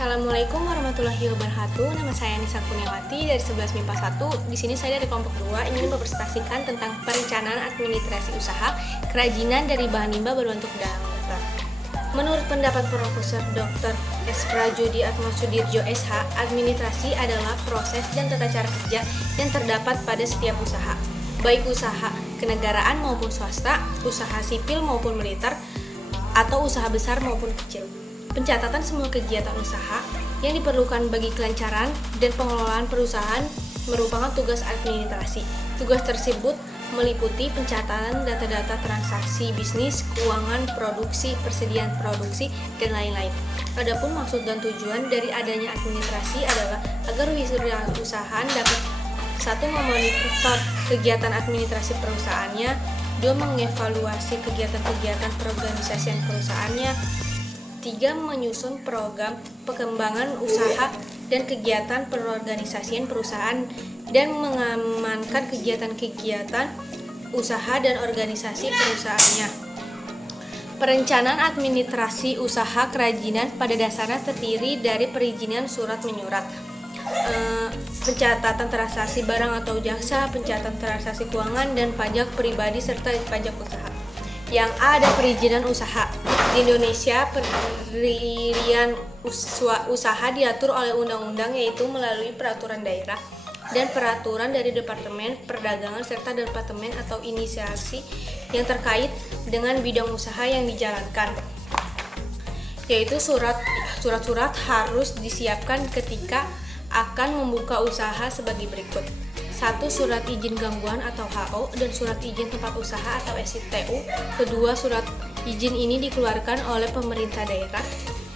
Assalamualaikum warahmatullahi wabarakatuh. Nama saya Nisa Kurniawati dari 11 MIPA 1. Di sini saya dari kelompok 2 ingin mempresentasikan tentang perencanaan administrasi usaha kerajinan dari bahan limbah berbentuk dalam daftar. Menurut pendapat Profesor Dr. S. Prajudi Atmosudirjo SH, administrasi adalah proses dan tata cara kerja yang terdapat pada setiap usaha, baik usaha kenegaraan maupun swasta, usaha sipil maupun militer, atau usaha besar maupun kecil. Pencatatan semua kegiatan usaha yang diperlukan bagi kelancaran dan pengelolaan perusahaan merupakan tugas administrasi. Tugas tersebut meliputi pencatatan data-data transaksi bisnis, keuangan, produksi, persediaan produksi, dan lain-lain. Adapun maksud dan tujuan dari adanya administrasi adalah agar wirausahaan dapat 1. Memonitor kegiatan administrasi perusahaannya, 2. Mengevaluasi kegiatan-kegiatan perorganisasian perusahaannya, 3. Menyusun program pengembangan usaha dan kegiatan perorganisasian perusahaan dan mengamankan kegiatan-kegiatan usaha dan organisasi perusahaannya. Perencanaan administrasi usaha kerajinan pada dasarnya terdiri dari perizinan surat menyurat, pencatatan transaksi barang atau jasa, pencatatan transaksi keuangan, dan pajak pribadi serta pajak usaha. Yang A, ada perizinan usaha. Di Indonesia, pendirian usaha diatur oleh undang-undang, yaitu melalui peraturan daerah dan peraturan dari Departemen Perdagangan serta departemen atau inisiasi yang terkait dengan bidang usaha yang dijalankan. Yaitu surat-surat harus disiapkan ketika akan membuka usaha sebagai berikut. 1. Surat izin gangguan atau HO dan surat izin tempat usaha atau SITU. Kedua, surat izin ini dikeluarkan oleh pemerintah daerah.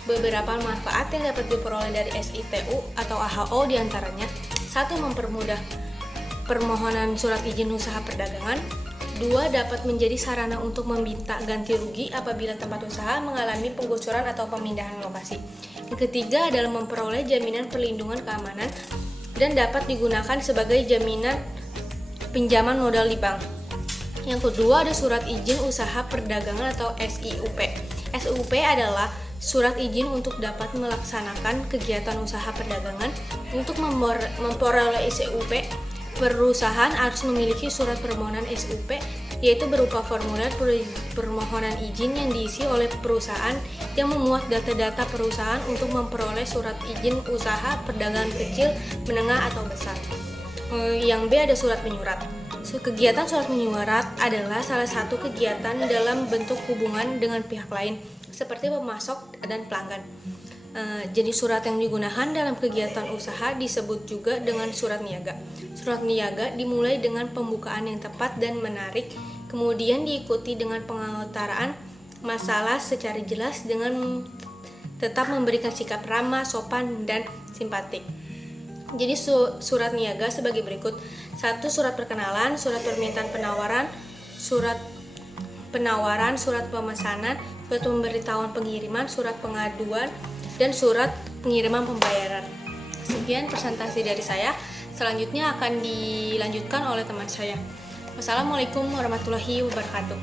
Beberapa manfaat yang dapat diperoleh dari SITU atau HO diantaranya: 1. Mempermudah permohonan surat izin usaha perdagangan. 2. Dapat menjadi sarana untuk meminta ganti rugi apabila tempat usaha mengalami penggusuran atau pemindahan lokasi. Yang ketiga adalah memperoleh jaminan perlindungan keamanan dan dapat digunakan sebagai jaminan pinjaman modal di bank. Yang kedua ada surat izin usaha perdagangan atau SIUP. SIUP adalah surat izin untuk dapat melaksanakan kegiatan usaha perdagangan. Untuk memperoleh SIUP, perusahaan harus memiliki surat permohonan SIUP, yaitu berupa formulir permohonan izin yang diisi oleh perusahaan yang memuat data-data perusahaan untuk memperoleh surat izin usaha perdagangan kecil, menengah, atau besar. Yang B ada surat menyurat. Kegiatan surat menyurat adalah salah satu kegiatan dalam bentuk hubungan dengan pihak lain, seperti pemasok dan pelanggan. Jenis surat yang digunakan dalam kegiatan usaha disebut juga dengan surat niaga. Surat niaga dimulai dengan pembukaan yang tepat dan menarik, kemudian diikuti dengan pengutaraan masalah secara jelas dengan tetap memberikan sikap ramah, sopan, dan simpatik. Jadi surat niaga sebagai berikut: 1. Surat perkenalan, surat permintaan penawaran, surat pemesanan, surat pemberitahuan pengiriman, surat pengaduan, dan surat pengiriman pembayaran. Sekian presentasi dari saya. Selanjutnya akan dilanjutkan oleh teman saya. Wassalamualaikum warahmatullahi wabarakatuh.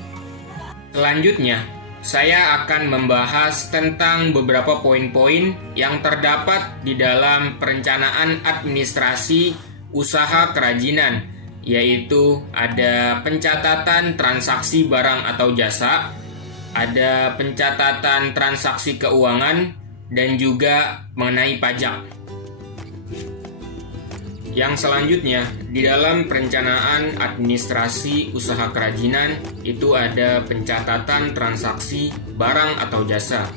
Selanjutnya, saya akan membahas tentang beberapa poin-poin yang terdapat di dalam perencanaan administrasi usaha kerajinan, yaitu ada pencatatan transaksi barang atau jasa, ada pencatatan transaksi keuangan, dan juga mengenai pajak. Yang selanjutnya, di dalam perencanaan administrasi usaha kerajinan itu ada pencatatan transaksi barang atau jasa.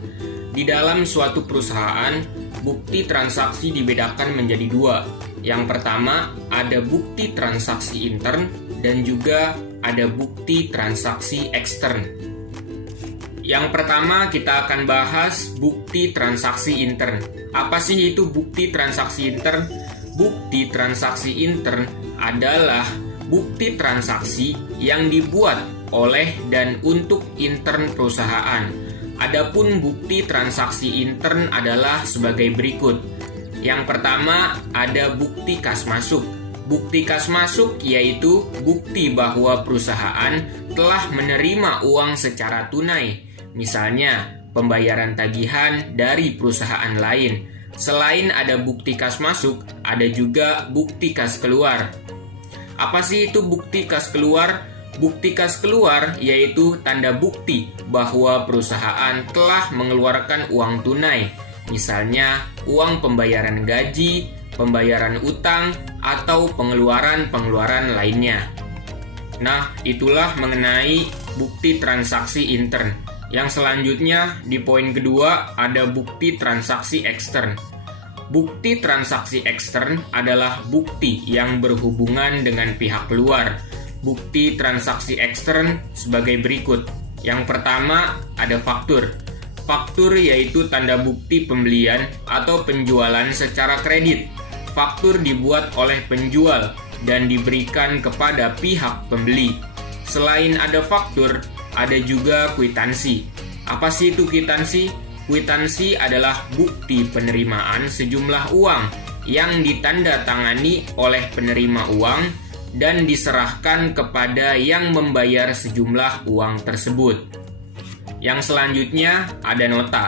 Di dalam suatu perusahaan, bukti transaksi dibedakan menjadi 2. Yang pertama, ada bukti transaksi intern dan juga ada bukti transaksi ekstern. Yang pertama kita akan bahas bukti transaksi intern. Apa sih itu bukti transaksi intern? Bukti transaksi intern adalah bukti transaksi yang dibuat oleh dan untuk intern perusahaan. Adapun bukti transaksi intern adalah sebagai berikut. Yang pertama ada bukti kas masuk. Bukti kas masuk yaitu bukti bahwa perusahaan telah menerima uang secara tunai, misalnya pembayaran tagihan dari perusahaan lain, Selain ada bukti kas masuk, ada juga bukti kas keluar. Apa sih itu bukti kas keluar? Bukti kas keluar yaitu tanda bukti bahwa perusahaan telah mengeluarkan uang tunai, misalnya uang pembayaran gaji, pembayaran utang, atau pengeluaran-pengeluaran lainnya. Nah, itulah mengenai bukti transaksi intern. Yang selanjutnya di poin kedua ada bukti transaksi ekstern. Bukti transaksi ekstern adalah bukti yang berhubungan dengan pihak luar. Bukti transaksi ekstern sebagai berikut. Yang pertama ada faktur. Faktur yaitu tanda bukti pembelian atau penjualan secara kredit. Faktur dibuat oleh penjual dan diberikan kepada pihak pembeli. Selain ada faktur, ada juga kwitansi. Apa sih itu kwitansi? Kwitansi adalah bukti penerimaan sejumlah uang yang ditandatangani oleh penerima uang dan diserahkan kepada yang membayar sejumlah uang tersebut. Yang selanjutnya ada nota.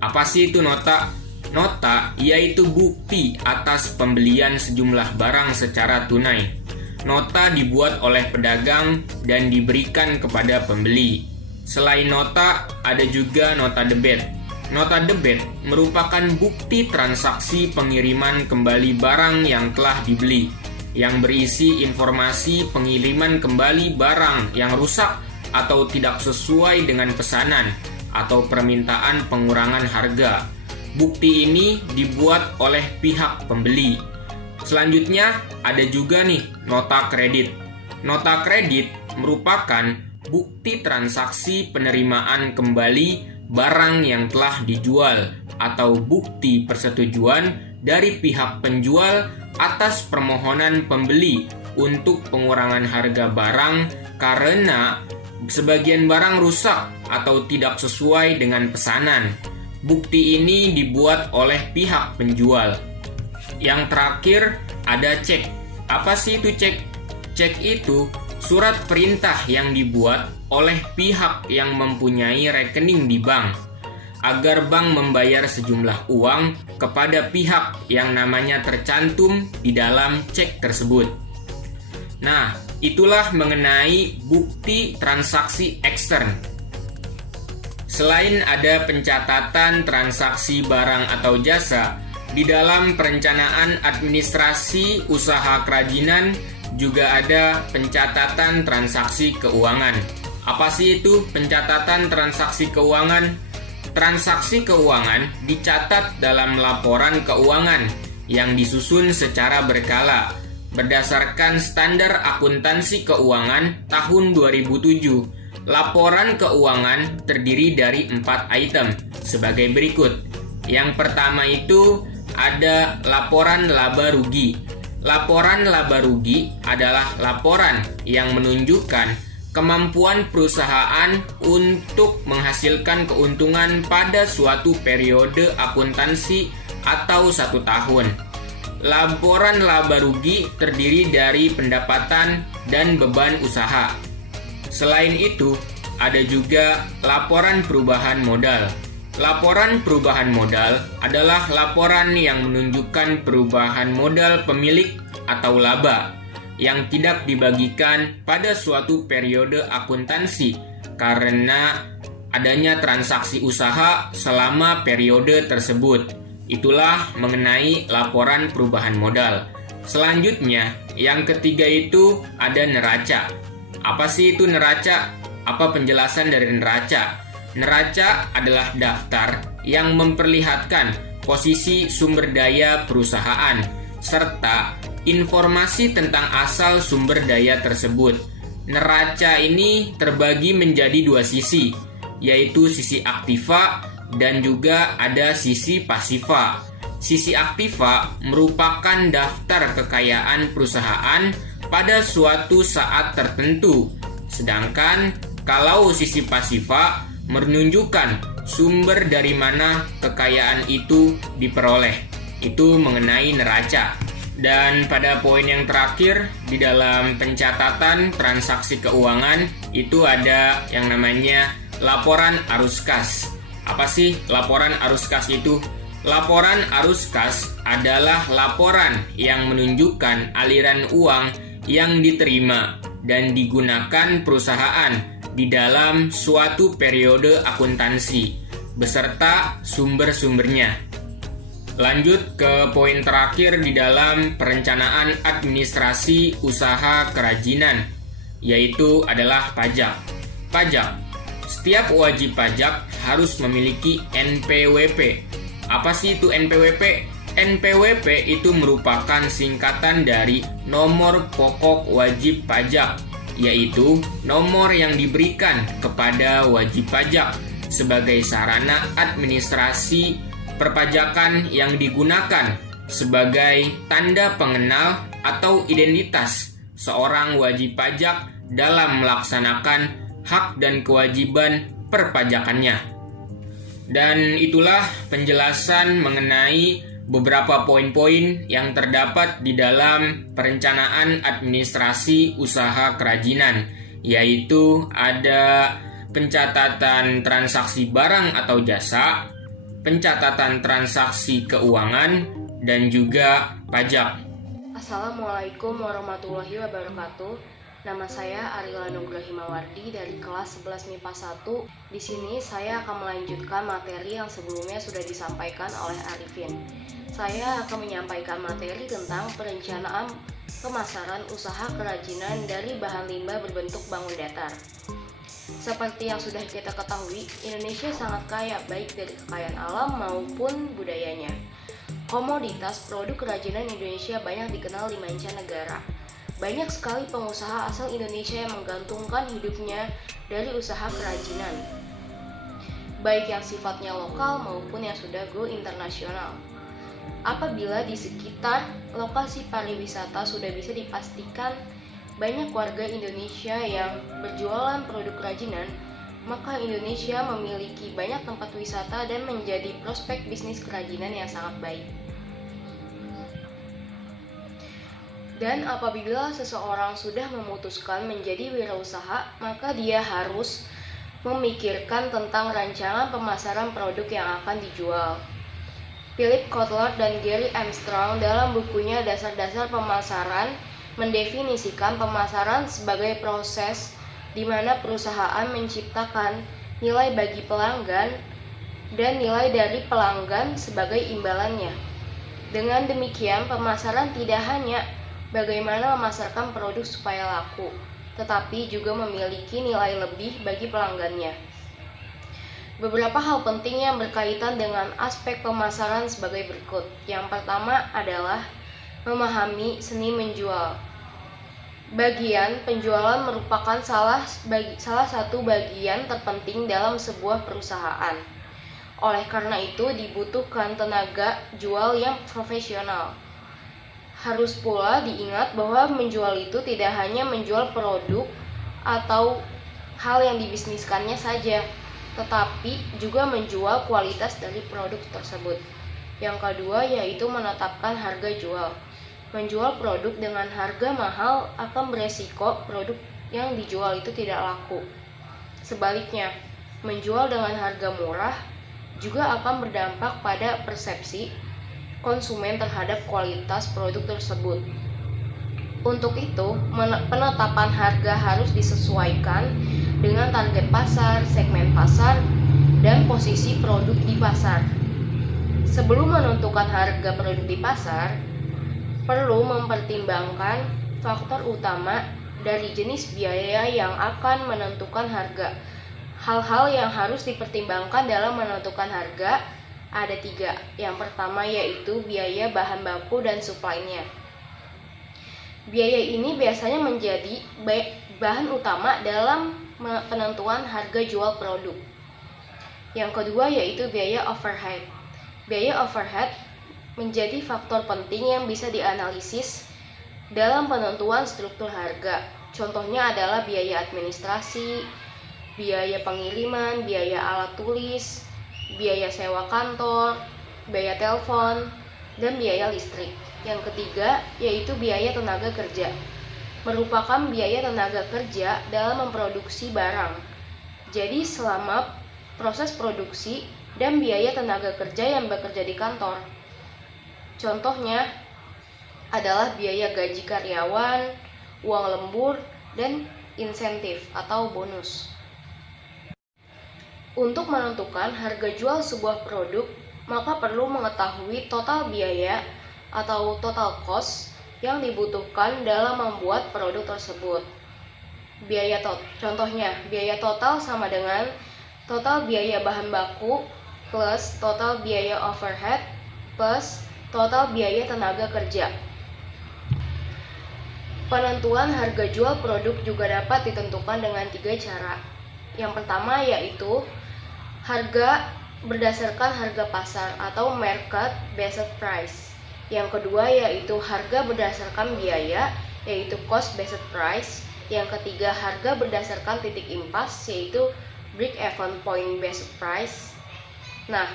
Apa sih itu nota? Nota yaitu bukti atas pembelian sejumlah barang secara tunai. Nota dibuat oleh pedagang dan diberikan kepada pembeli. Selain nota, ada juga nota debit. Nota debit merupakan bukti transaksi pengiriman kembali barang yang telah dibeli, yang berisi informasi pengiriman kembali barang yang rusak atau tidak sesuai dengan pesanan atau permintaan pengurangan harga. Bukti ini dibuat oleh pihak pembeli. Selanjutnya ada juga nih nota kredit. Nota kredit merupakan bukti transaksi penerimaan kembali barang yang telah dijual atau bukti persetujuan dari pihak penjual atas permohonan pembeli untuk pengurangan harga barang karena sebagian barang rusak atau tidak sesuai dengan pesanan. Bukti ini dibuat oleh pihak penjual. Yang terakhir ada cek. Apa sih itu cek? Cek itu surat perintah yang dibuat oleh pihak yang mempunyai rekening di bank agar bank membayar sejumlah uang kepada pihak yang namanya tercantum di dalam cek tersebut. Nah, itulah mengenai bukti transaksi ekstern. Selain ada pencatatan transaksi barang atau jasa, di dalam perencanaan administrasi usaha kerajinan juga ada pencatatan transaksi keuangan. Apa sih itu pencatatan transaksi keuangan? Transaksi keuangan dicatat dalam laporan keuangan yang disusun secara berkala berdasarkan standar akuntansi keuangan tahun 2007. Laporan keuangan terdiri dari 4 item sebagai berikut. Yang pertama itu ada laporan laba rugi. Laporan laba rugi adalah laporan yang menunjukkan kemampuan perusahaan untuk menghasilkan keuntungan pada suatu periode akuntansi atau 1 tahun. Laporan laba rugi terdiri dari pendapatan dan beban usaha. Selain itu, ada juga laporan perubahan modal. Laporan perubahan modal adalah laporan yang menunjukkan perubahan modal pemilik atau laba yang tidak dibagikan pada suatu periode akuntansi karena adanya transaksi usaha selama periode tersebut. Itulah mengenai laporan perubahan modal. Selanjutnya, yang ketiga itu ada neraca. Apa sih itu neraca? Apa penjelasan dari neraca? Neraca adalah daftar yang memperlihatkan posisi sumber daya perusahaan serta informasi tentang asal sumber daya tersebut. Neraca ini terbagi menjadi 2 sisi, yaitu sisi aktiva dan juga ada sisi pasiva. Sisi aktiva merupakan daftar kekayaan perusahaan pada suatu saat tertentu, sedangkan kalau sisi pasiva menunjukkan sumber dari mana kekayaan itu diperoleh. Itu mengenai neraca. Dan pada poin yang terakhir di dalam pencatatan transaksi keuangan itu ada yang namanya laporan arus kas. Apa sih laporan arus kas itu? Laporan arus kas adalah laporan yang menunjukkan aliran uang yang diterima dan digunakan perusahaan di dalam suatu periode akuntansi, beserta sumber-sumbernya. Lanjut ke poin terakhir di dalam perencanaan administrasi usaha kerajinan, yaitu adalah pajak. Pajak. Setiap wajib pajak harus memiliki NPWP. Apa sih itu NPWP? NPWP itu merupakan singkatan dari nomor pokok wajib pajak, yaitu nomor yang diberikan kepada wajib pajak sebagai sarana administrasi perpajakan yang digunakan sebagai tanda pengenal atau identitas seorang wajib pajak dalam melaksanakan hak dan kewajiban perpajakannya. Dan itulah penjelasan mengenai beberapa poin-poin yang terdapat di dalam perencanaan administrasi usaha kerajinan, yaitu ada pencatatan transaksi barang atau jasa, pencatatan transaksi keuangan, dan juga pajak. Assalamualaikum warahmatullahi wabarakatuh. Nama saya Arila Nugraha Himawardi dari kelas 11 MIPA 1. Di sini saya akan melanjutkan materi yang sebelumnya sudah disampaikan oleh Arifin. Saya akan menyampaikan materi tentang perencanaan pemasaran usaha kerajinan dari bahan limbah berbentuk bangun datar. Seperti yang sudah kita ketahui, Indonesia sangat kaya baik dari kekayaan alam maupun budayanya. Komoditas produk kerajinan Indonesia banyak dikenal di mancanegara. Banyak sekali pengusaha asal Indonesia yang menggantungkan hidupnya dari usaha kerajinan, baik yang sifatnya lokal maupun yang sudah go internasional. Apabila di sekitar lokasi pariwisata sudah bisa dipastikan banyak warga Indonesia yang berjualan produk kerajinan, maka Indonesia memiliki banyak tempat wisata dan menjadi prospek bisnis kerajinan yang sangat baik. Dan apabila seseorang sudah memutuskan menjadi wirausaha, maka dia harus memikirkan tentang rancangan pemasaran produk yang akan dijual. Philip Kotler dan Gary Armstrong dalam bukunya Dasar-Dasar Pemasaran mendefinisikan pemasaran sebagai proses di mana perusahaan menciptakan nilai bagi pelanggan dan nilai dari pelanggan sebagai imbalannya. Dengan demikian, pemasaran tidak hanya bagaimana memasarkan produk supaya laku, tetapi juga memiliki nilai lebih bagi pelanggannya. Beberapa hal penting yang berkaitan dengan aspek pemasaran sebagai berikut. Yang pertama adalah memahami seni menjual. Bagian penjualan merupakan salah satu bagian terpenting dalam sebuah perusahaan. Oleh karena itu, dibutuhkan tenaga jual yang profesional. Harus pula diingat bahwa menjual itu tidak hanya menjual produk atau hal yang dibisniskannya saja, tetapi juga menjual kualitas dari produk tersebut. Yang kedua yaitu menetapkan harga jual. Menjual produk dengan harga mahal akan beresiko produk yang dijual itu tidak laku. Sebaliknya, menjual dengan harga murah juga akan berdampak pada persepsi konsumen terhadap kualitas produk tersebut. Untuk itu, penetapan harga harus disesuaikan dengan target pasar, segmen pasar, dan posisi produk di pasar. Sebelum menentukan harga produk di pasar, perlu mempertimbangkan faktor utama dari jenis biaya yang akan menentukan harga. Hal-hal yang harus dipertimbangkan dalam menentukan harga ada 3. Yang pertama yaitu biaya bahan baku dan suplainya. Biaya ini biasanya menjadi bahan utama dalam penentuan harga jual produk. Yang kedua yaitu biaya overhead. Biaya overhead menjadi faktor penting yang bisa dianalisis dalam penentuan struktur harga. Contohnya adalah biaya administrasi, biaya pengiriman, biaya alat tulis, biaya sewa kantor, biaya telepon, dan biaya listrik. Yang ketiga yaitu biaya tenaga kerja. Merupakan biaya tenaga kerja dalam memproduksi barang. Jadi selama proses produksi, dan biaya tenaga kerja yang bekerja di kantor. Contohnya adalah biaya gaji karyawan, uang lembur, dan insentif atau bonus. Untuk menentukan harga jual sebuah produk, maka perlu mengetahui total biaya atau total cost yang dibutuhkan dalam membuat produk tersebut. Contohnya, biaya total sama dengan total biaya bahan baku plus total biaya overhead plus total biaya tenaga kerja. Penentuan harga jual produk juga dapat ditentukan dengan 3 cara. Yang pertama yaitu harga berdasarkan harga pasar atau market based price. Yang kedua yaitu harga berdasarkan biaya, yaitu cost based price. Yang ketiga harga berdasarkan titik impas, yaitu break-even point based price. Nah,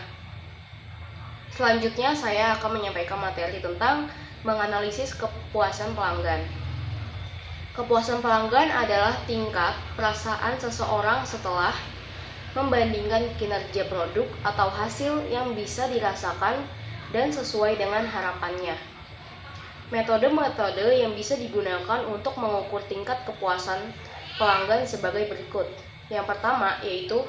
selanjutnya saya akan menyampaikan materi tentang menganalisis kepuasan pelanggan. Kepuasan pelanggan adalah tingkat perasaan seseorang setelah membandingkan kinerja produk atau hasil yang bisa dirasakan dan sesuai dengan harapannya. Metode-metode yang bisa digunakan untuk mengukur tingkat kepuasan pelanggan sebagai berikut. Yang pertama yaitu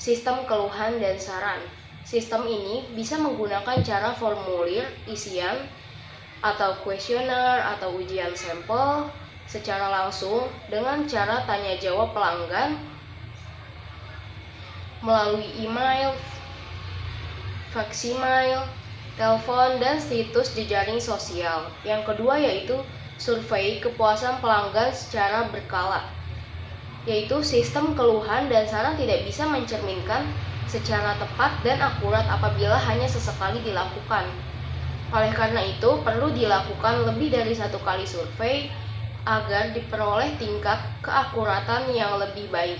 sistem keluhan dan saran. Sistem ini bisa menggunakan cara formulir isian atau kuesioner atau ujian sampel secara langsung dengan cara tanya jawab pelanggan melalui email, faksimiles, telepon, dan situs jejaring sosial. Yang kedua yaitu survei kepuasan pelanggan secara berkala, yaitu sistem keluhan dan saran tidak bisa mencerminkan secara tepat dan akurat apabila hanya sesekali dilakukan. Oleh karena itu, perlu dilakukan lebih dari 1 kali survei agar diperoleh tingkat keakuratan yang lebih baik.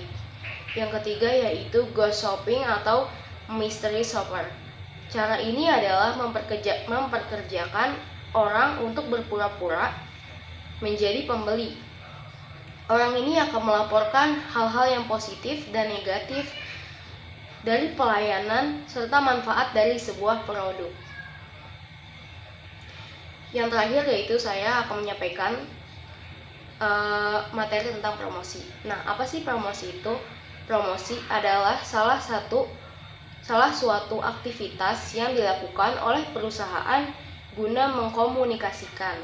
Yang ketiga yaitu ghost shopping atau mystery shopper. Cara ini adalah memperkerjakan orang untuk berpura-pura menjadi pembeli. Orang ini akan melaporkan hal-hal yang positif dan negatif dari pelayanan serta manfaat dari sebuah produk. Yang terakhir yaitu saya akan menyampaikan materi tentang promosi. Nah, apa sih promosi itu? Promosi adalah salah suatu aktivitas yang dilakukan oleh perusahaan guna mengkomunikasikan,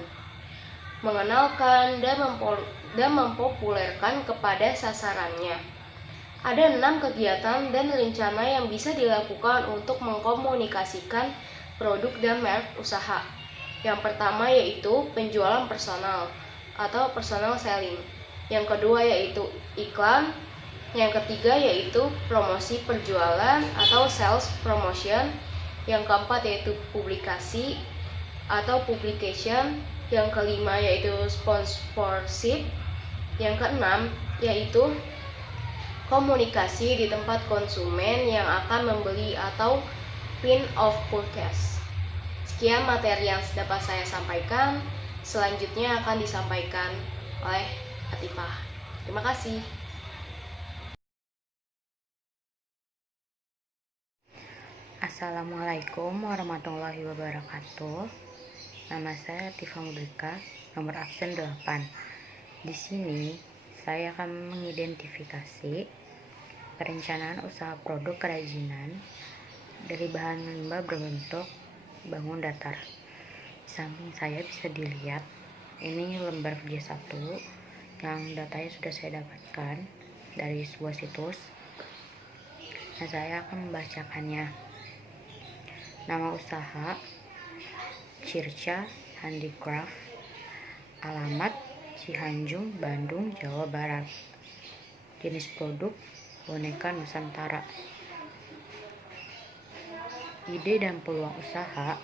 mengenalkan, dan mempopulerkan kepada sasarannya. Ada 6 kegiatan dan rencana yang bisa dilakukan untuk mengkomunikasikan produk dan merek usaha. Yang pertama yaitu penjualan personal atau personal selling. Yang kedua yaitu iklan. Yang ketiga yaitu promosi perjualan atau sales promotion. Yang keempat yaitu publikasi atau publication. Yang kelima yaitu sponsorship. Yang keenam yaitu komunikasi di tempat konsumen yang akan membeli atau pin of purchase. Sekian materi yang dapat saya sampaikan. Selanjutnya akan disampaikan oleh Atifah. Terima kasih. Assalamualaikum warahmatullahi wabarakatuh. Nama saya Atifah Mudrika, nomor absen 8. Di sini saya akan mengidentifikasi perencanaan usaha produk kerajinan dari bahan limbah berbentuk bangun datar. Di samping saya bisa dilihat ini lembar kerja 1 yang datanya sudah saya dapatkan dari sebuah situs. Nah, saya akan membacakannya. Nama usaha Circa Handicraft, alamat Cihanjung, Bandung, Jawa Barat. Jenis produk boneka Nusantara. Ide dan peluang usaha.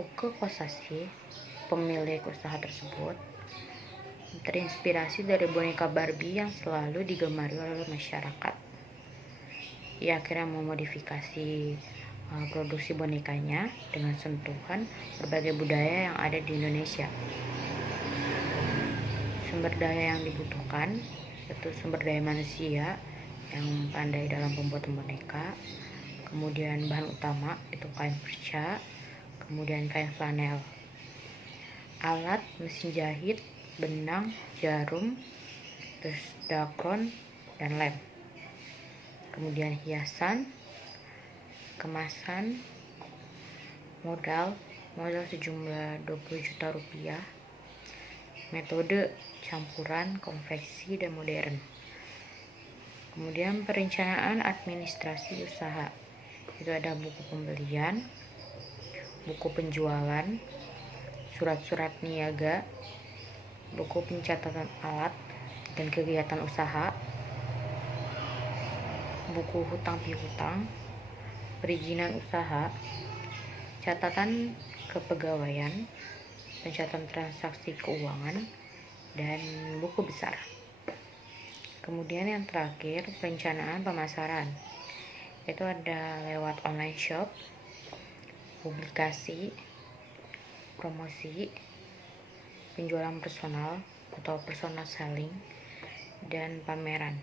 Uke Kosasi, pemilik usaha tersebut, terinspirasi dari boneka Barbie yang selalu digemari oleh masyarakat. Ia akhirnya memodifikasi produksi bonekanya dengan sentuhan berbagai budaya yang ada di Indonesia. Sumber daya yang dibutuhkan yaitu sumber daya manusia, yang pandai dalam pembuatan boneka. Kemudian bahan utama itu kain perca, kemudian kain flanel. Alat mesin jahit, benang, jarum, terus dakron dan lem. Kemudian hiasan, kemasan, modal sejumlah 20 juta rupiah. Metode campuran konveksi dan modern. Kemudian perencanaan administrasi usaha. Itu ada buku pembelian, buku penjualan, surat-surat niaga, buku pencatatan alat dan kegiatan usaha, buku hutang piutang, perizinan usaha, catatan kepegawaian, pencatatan transaksi keuangan, dan buku besar. Kemudian yang terakhir, perencanaan pemasaran. Itu ada lewat online shop, publikasi, promosi, penjualan personal atau personal selling, dan pameran.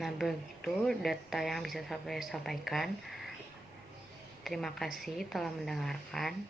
Nah, begitu data yang bisa saya sampaikan. Terima kasih telah mendengarkan.